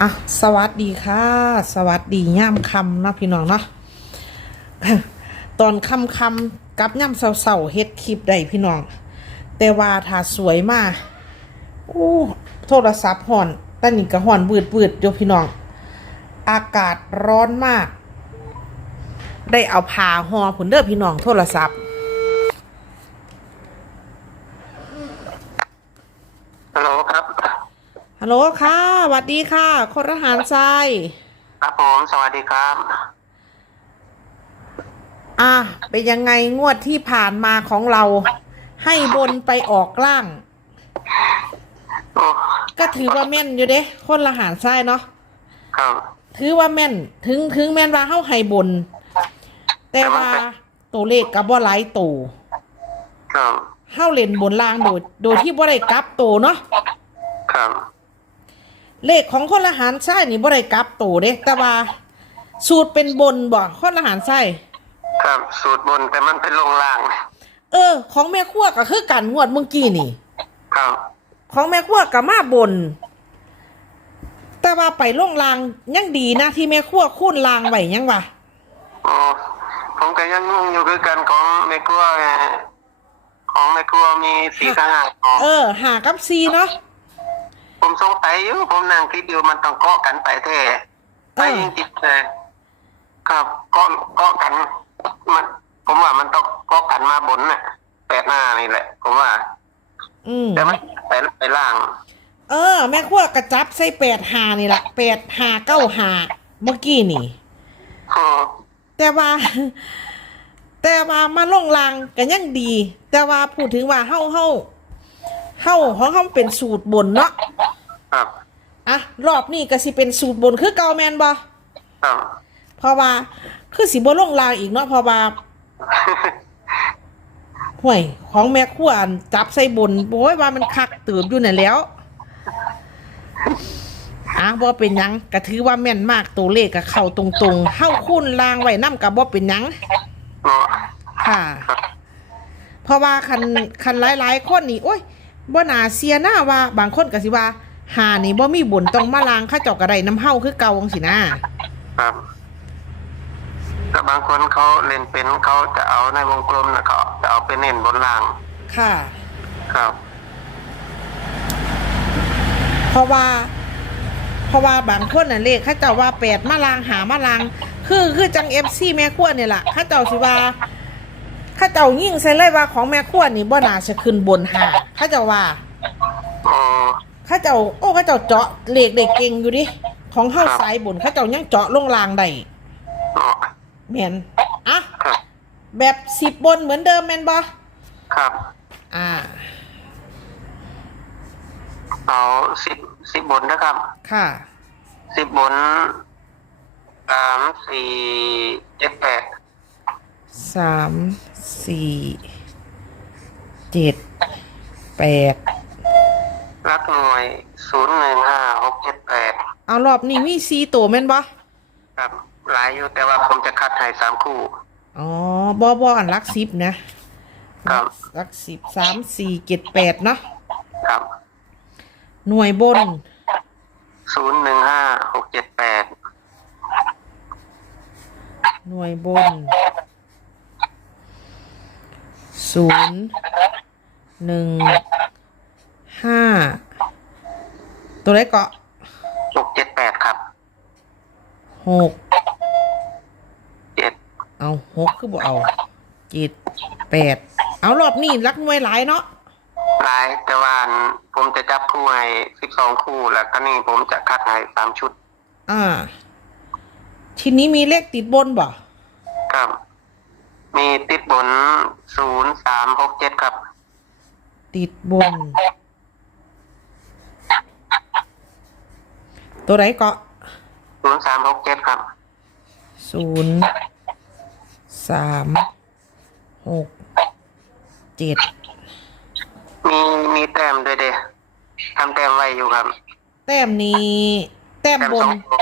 อะสวัสดีค่ะ สวัสดีย่ำคำนะพี่น้องเนาะตอนคำคำกับย่ำเสาๆเฮ็ดคลิปได้พี่น้อง แต่ว่าถ้าสวยมากโอ้โทรศัพท์ห่อนตอนนี้ก็ห่อนบืดบืดๆอยู่พี่น้อง อากาศร้อนมาก ได้เอาผ้าห่อผุนเด้อพี่น้องโทรศัพท์ ฮัลโหลครับ ฮัลโหลค่ะสวัสดีค่ะคนทหารทรายครับผมสวัสดีครับ อะเป็นยังไงงวดที่ผ่านมาของเรา ให้บนไปออกล่าง โอ้ก็ถือว่าแม่นอยู่เด้คนละหารทรายเนาะครับถือว่าแม่น ถึงถึงแม่นว่าเฮาให้บน แต่ว่าตัวเลขกับบ่หลายตัวครับเฮาเล่นบนล่างโดย โดยที่บ่ได้กลับตัวเนาะครับ เลขของคนละหารทรายนี่บ่ได้กลับตัวเด้แต่ว่า สูตรเป็นบนบ่คนละหารทรายครับสูตรบนแต่มันเป็นลงล่าง เออ ของแม่ครัวก็คือกันงวดเมื่อกี้นี่ ครับ ของแม่ครัวกับมาบน แต่ว่าไปล่งลางยังดีนะที่แม่ครัวคุ้นลางไว้ยังวะโอ้ผมก็ยังงงอยู่คือกันของแม่ครัวไงของแม่ครัวมีสีทหารของเออหากับซีเนาะ ผมสงสัยอยู่ผมนั่งคิดอยู่มันต้องเกาะกันไปแท้ไปเออจริงๆเลยครับเกาะเกาะกัน มัน ผมว่ามันต้องเกาะกันมาบนน่ะแปดหน้านี่แหละ ผมว่า อืมแต่มันไปไปล่าง เออ แม่ครัวกระจับใส่แปดหานี่แหละแปดหาเก้าหาเมื่อกี้นี่โอ้แต่ว่า แต่ว่ามาล่งลางกันยังดี แต่ว่าพูดถึงว่าเฮาเฮา เฮาของเฮาเป็นสูตรบนเนาะครับอะรอบนี้ก็สิเป็นสูตรบนคือเก่าแมนบ่ครับเพราะว่าคือสิบ่ลงลางอีกเนาะเพราะว่าห่วยของแม่ขั้วอันจับใส่บนโอ้ยว่ามันคักเติบอยู่นั่นแหล้วอะบ่เป็นหยังก็ถือว่าแม่นมากตัวเลขก็เข้าตรงๆเฮาคุ้นลางไว้นำก็บ่เป็นหยังเนาะค่ะ เพราะว่าคันคันหลายๆคนนี่โอ้ย บ่น่าเสียหน้าว่า บางคนก็สิว่า หานี่บ่มีบุญต้องมาลางเขาเจ้าก็ได้น้ำเฮาคือเก่าจังซี่นะครับแต่บางคนเขาเล่นเป็นเขาจะเอาในวงกลมนะเขาจะเอาไปเน้นบนล่าง ค่ะ ครับ เพราะว่า เพราะว่าบางคนน่ะเลขเขาเจ้าว่าแปดมาลางหามาลาง คือคือจังเอฟซีแม่ขั้วเนี่ยแหละเขาเจ้าสิว่าเขาเจ้ายิ่งใส่เลยว่าของแม่ขั้วนี่บ่น่าจะขึ้นบนหาเขาเจ้าว่าโอ้เขาเจ้าโอ้เขาเจ้าเจาะเลขได้เก่งอยู่ดิของเข้าสายบนเขาเจ้ายังเจาะลงลางได้เนาะแม่นอะครับแบบสิบบนเหมือนเดิมแม่นบ่ครับ อ่า เอาสิบสิบบนนะครับ ค่ะ สิบบนสามสี่เจ็ดแปด สามสี่เจ็ดแปดรักหน่วยศูนย์หนึ่งห้าหกเจ็ดแปดเอารอบนี้มีสี่ตัวแม่นบ่ครับหลายอยู่แต่ว่าผมจะคัดให้สามคู่ อ๋อบอบออันลักสิบนะ ครับลักสิบสามสี่เจ็ดแปดเนาะครับหน่วยบนศูนย์หนึ่งห้าหกเจ็ดแปดหน่วยบน ศูนย์หนึ่งห้าตัวไหนเกาะหกเจ็ดแปดครับหกเจ็ดเอาหกคือบ่เอาเจ็ดแปดเอารอบนี้รักหน่วยหลายเนาะหลายแต่ว่าผมจะจับคู่ให้สิบสองคู่แล้วก็นี่ผมจะคัดให้สามชุด อ่า ทีนี้มีเลขติดบนบ่ครับ มีติดบนศูนย์สามหกเจ็ดครับ ติดบน ตัวไหนเกาะศูนย์สามหกเจ็ดครับ ศูนย์สามหกเจ็ดมีมีแต้มด้วยเด้ทำแต้มไว้อยู่ครับแต้มนี้แต้มแต้มบสนองตัว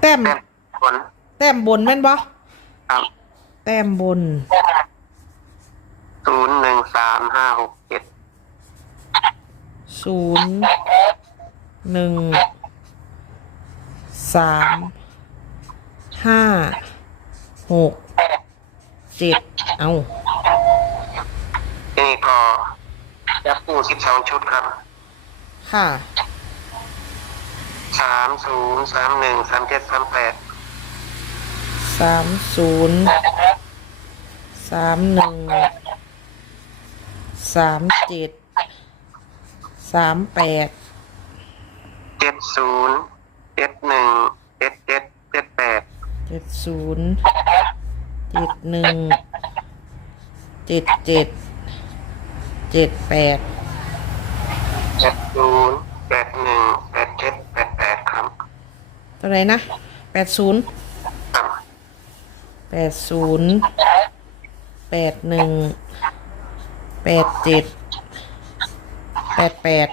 แต้มแต้มบน แต้มบนแม่นบ่ครับแต้มบน ศูนย์หนึ่งสามห้าหกเจ็ดศูนย์หนึ่งสามห้าหกเจ็ดเอานี่ก็ยักษ์ปูสิบสองชุดครับค่ะสามศูนย์สามหนึ่งสามเจ็ดสามแปด สามศูนย์สามหนึ่งสามเจ็ดสามแปดเจ็ดศูนย์เจ็ดหนึ่งเจ็ดเจ็ดเจ็ดแปดเจ็ดศูนย์เจ็ดหนึ่งเจ็ดเจ็ดเจ็ดแปดเจ็ดศูนย์แปดหนึ่งแปดเจ็ดแปดแปดครับ ตัวไหนนะแปดศูนย์ครับ แปดศูนย์แปดหนึ่งแปดเจ็ดแปดแปด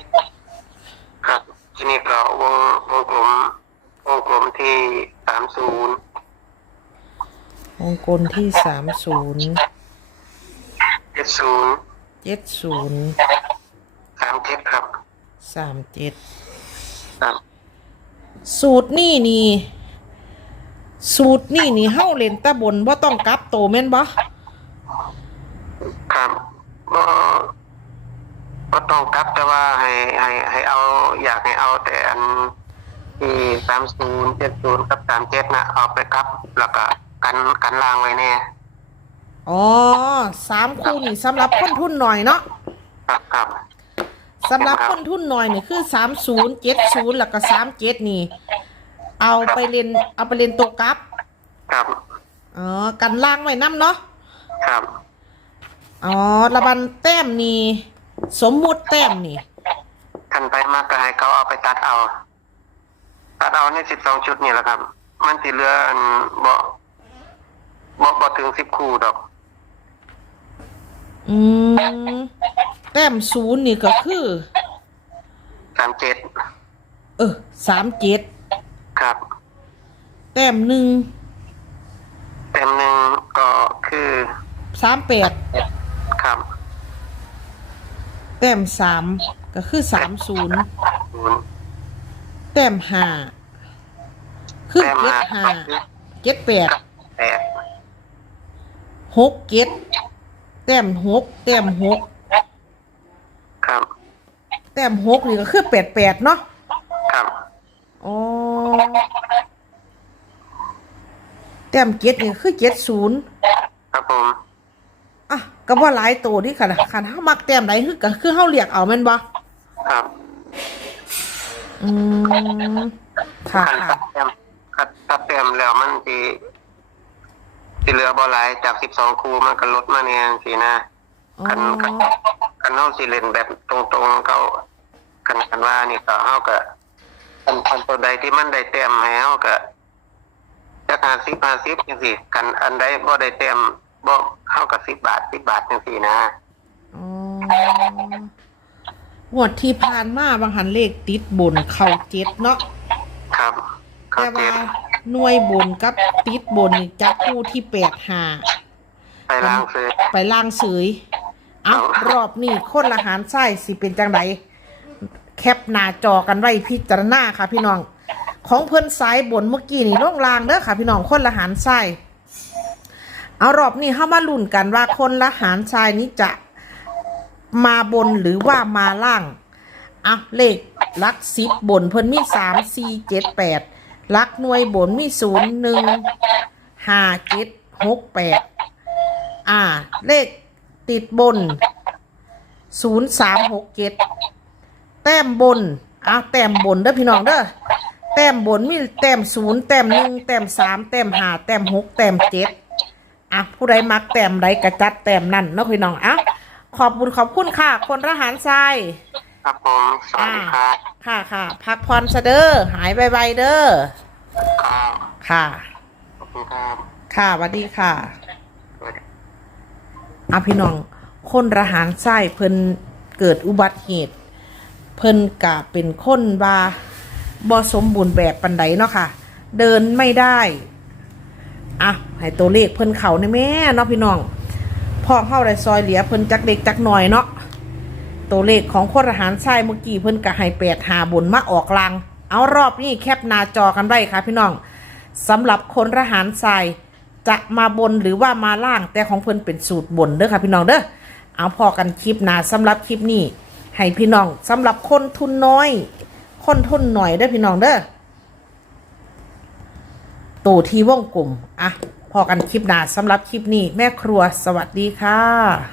ครับทีนี้ก็วงวงกลมวงกลมที่สามศูนย์วงกลมที่สามศูนย์เจ็ดศูนย์เจ็ดศูนย์สามเจ็ดครับสามเจ็ดครับ สูตรนี่นี่ สูตรนี่นี่เฮ้าเล่นตะบนว่าต้องกลับโตแม่นบ่ครับก็ก็ต้องกลับแต่ว่าให้ให้ให้เอาอยากให้เอาแต่อันที่สามศูนย์เจ็ดศูนย์กับสามเจ็ดนะเอาไปครับ แล้วก็กันกันล่างไว้แน่อ๋อสามคู่นี่สำหรับคนทุนหน่อยเนาะครับครับ สำหรับคนทุนหน่อยนี่คือสามศูนย์เจ็ดศูนย์แล้วก็สามเจ็ดนี่ เอาไปเล่นเอาไปเล่นตัวกลับครับอ๋อกันล่างไว้น้ำเนาะครับอ๋อระบันแต้มนี่สมมุติแต้มนี่ทันไปมากก็ให้เขาเอาไปตัดเอา ตัดเอาในสิบสองชุดนี่แหละครับ มันที่เหลืออันบ่บ่บ่ถึงสิบคู่ดอก อืมแต้มศูนย์นี่ก็คือสามเจ็ดเออสามเจ็ด ครับ แต้มหนึ่งเต็มหนึ่งก็คือสามแปดครับแต้มสามก็คือสามศูนย์ศูนย์แต้มห้าคือแต้มเจ็ดห้าห้าเจ็ดแปดแปดหกเจ็ดแต้มหกแต้มหกครับ แต้มหกนี่ก็คือแปดแปดเนาะครับ อ๋อแต้มเจ็ดนี่คือเจ็ดศูนย์ครับผมอะก็ว่าหลายตัวนี่ค่ะคันเฮามักแต้มใดคือก็คือเฮาเรียกเอาแม่นบ่ครับอืมค่ะคันค่ะตัดเต็มคัดตัดเต็มแล้วมันจีที่เหลือบ่หลายจากสิบสองคูมันก็ลดมาเนี่ยสินะอ๋อคันคันคันเฮาสิเล่นแบบตรงๆเขาคันคันว่านี่ก็เฮาก็ คันคันตัวใดที่มันได้เต็มให้เฮาก็จักห้าสิบห้าสิบจังซี่คันอันใดบ่ได้เต็มบ่เฮาก็สิบบาทสิบบาทจังซี่นะอ๋องวดที่ผ่านมาบางหันเลขติดบนเข้าเจ็ดเนาะครับเข้าแต่เจ็ว่าดหน่วยบนกับติดบนนี่จับคู่ที่แปดหาไปล้างซื้อ ไปล่างเสยเอาเอารอบนี้คนละหารไส้สิเป็นจังได แคปหน้าจอกันไว้พิจารณาค่ะพี่น้อง ของเพิ่นสายบนเมื่อกี้นี่ล่องลางเด้อค่ะ พี่น้องคนละหารไส้เอารอบนี้เข้ามาลุ้นกันว่าคนละหารทรายนี้จะมาบนหรือว่ามาล่างอะเลขลักสิบบนเพิ่นมีสามสี่เจ็ดแปดลักหน่วยบนมีศูนย์หนึ่งห้าเจ็ดหกแปดอ่า เลขติดบนศูนย์สามหกเจ็ด แต้มบนอะแต้มบนเด้อพี่น้องเด้อแต้มบนมีแต้มศูนย์แต้มหนึ่งแต้มสามแต้มห้าแต้มหกแต้มเจ็ดอะผู้ใดมักแต้มใดกระจัดแต้มนั่นเนาะพี่น้องอะขอบบุญขอบคุณค่ะ คนทหารทรายครับผมสวัสดีครับค่ะค่ะพักผ่อนซะเด้อหายไวๆเด้อครับค่ะขอบคุณครับค่ะสวัสดีค่ะสวัสดีอะพี่น้อง คนทหารทรายเพิ่นเกิดอุบัติเหตุ เพิ่นกะเป็นคนว่าบ่สมบูรณ์แบบปันใดเนาะค่ะ เดินไม่ได้อะให้ตัวเลขเพิ่นเขาในแม่เนาะพี่น้องพ่อเข้าได้ซอยเหลียเพิ่นจักเด็กจักหน่อยเนาะตัวเลขของคนทหารชายเมื่อกี้เพิ่นก็ให้แปดหาบนมาออกลางเอารอบนี้แคปหน้าจอกันไว้ค่ะพี่น้องสำหรับคนทหารชายจะมาบนหรือว่ามาล่างแต่ของเพิ่นเป็นสูตรบนเด้อค่ะพี่น้องเด้อเอาพอกันคลิปหน้าสำหรับคลิปนี้ ให้พี่น้องสำหรับคนทุนน้อย คนทุนหน่อยเด้อพี่น้องเด้อตัวทีว่องกลุ่ม อะ พอกันคลิปหน้าสำหรับคลิปนี้ แม่ครัวสวัสดีค่ะ